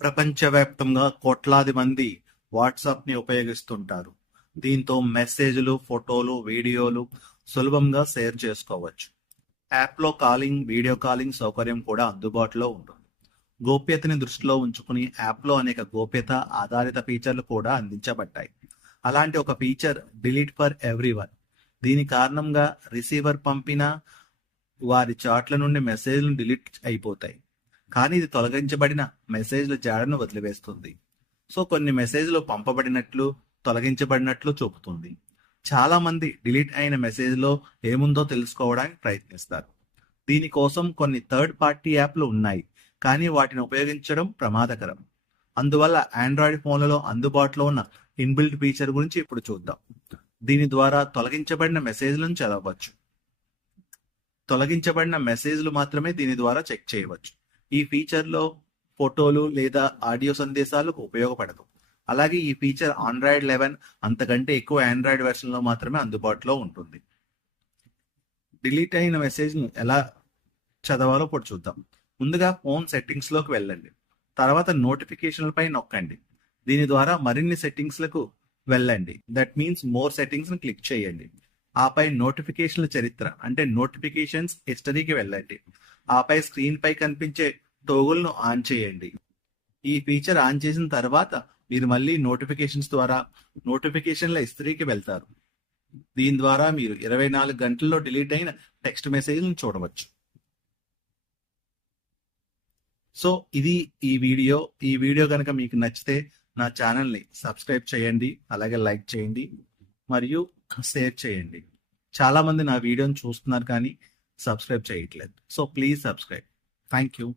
ప్రపంచవ్యాప్తంగా కోట్లాది మంది వాట్సాప్ని ఉపయోగిస్తుంటారు. దీంతో మెసేజ్లు ఫోటోలు వీడియోలు సులభంగా షేర్ చేసుకోవచ్చు. యాప్లో కాలింగ్ వీడియో కాలింగ్ సౌకర్యం కూడా అందుబాటులో ఉంటుంది. గోప్యతని దృష్టిలో ఉంచుకుని యాప్లో అనేక గోప్యత ఆధారిత ఫీచర్లు కూడా అందించబడ్డాయి. అలాంటి ఒక ఫీచర్ డిలీట్ ఫర్ ఎవ్రీవన్. దీని కారణంగా రిసీవర్ పంపిన వారి చాట్ల నుండి మెసేజ్లు డిలీట్ అయిపోతాయి. కానీ ఇది తొలగించబడిన మెసేజ్ల జాడను వదిలివేస్తుంది. సో కొన్ని మెసేజ్లు పంపబడినట్లు తొలగించబడినట్లు చూపుతుంది. చాలా మంది డిలీట్ అయిన మెసేజ్లో ఏముందో తెలుసుకోవడానికి ప్రయత్నిస్తారు. దీనికోసం కొన్ని థర్డ్ పార్టీ యాప్లు ఉన్నాయి కానీ వాటిని ఉపయోగించడం ప్రమాదకరం. అందువల్ల ఆండ్రాయిడ్ ఫోన్లలో అందుబాటులో ఉన్న ఇన్బిల్ట్ ఫీచర్ గురించి ఇప్పుడు చూద్దాం. దీని ద్వారా తొలగించబడిన మెసేజ్లను చదవచ్చు తొలగించబడిన మెసేజ్లు మాత్రమే దీని ద్వారా చెక్ చేయవచ్చు. ఈ ఫీచర్లో ఫోటోలు లేదా ఆడియో సందేశాలకు ఉపయోగపడదు. అలాగే ఈ ఫీచర్ ఆండ్రాయిడ్ లెవెన్ అంతకంటే ఎక్కువ ఆండ్రాయిడ్ వెర్షన్లో మాత్రమే అందుబాటులో ఉంటుంది. డిలీట్ అయిన మెసేజ్ను ఎలా చదవాలో ఇప్పుడు చూద్దాం. ముందుగా ఫోన్ సెట్టింగ్స్లోకి వెళ్ళండి. తర్వాత నోటిఫికేషన్లపై నొక్కండి. దీని ద్వారా మరిన్ని సెట్టింగ్స్లకు వెళ్ళండి. దట్ మీన్స్ మోర్ సెట్టింగ్స్ని క్లిక్ చేయండి. ఆపై నోటిఫికేషన్ల చరిత్ర అంటే నోటిఫికేషన్స్ హిస్టరీకి వెళ్ళండి. ఆపై స్క్రీన్ పై కనిపించే టోగుల్ను ఆన్ చేయండి. ఈ ఫీచర్ ఆన్ చేసిన తర్వాత మీరు మళ్ళీ నోటిఫికేషన్స్ ద్వారా నోటిఫికేషన్ల హిస్టరీకి వెళ్తారు. దీని ద్వారా మీరు ఇరవై నాలుగు గంటల్లో డిలీట్ అయిన టెక్స్ట్ మెసేజ్లను చూడవచ్చు. సో ఇది ఈ వీడియో. ఈ వీడియో కనుక మీకు నచ్చితే నా ఛానల్ని సబ్స్క్రైబ్ చేయండి అలాగే లైక్ చేయండి మరియు షేర్ చేయండి. చాలామంది నా వీడియోని చూస్తున్నారు కానీ సబ్స్క్రైబ్ చేయట్లేదు. So please subscribe. Thank you.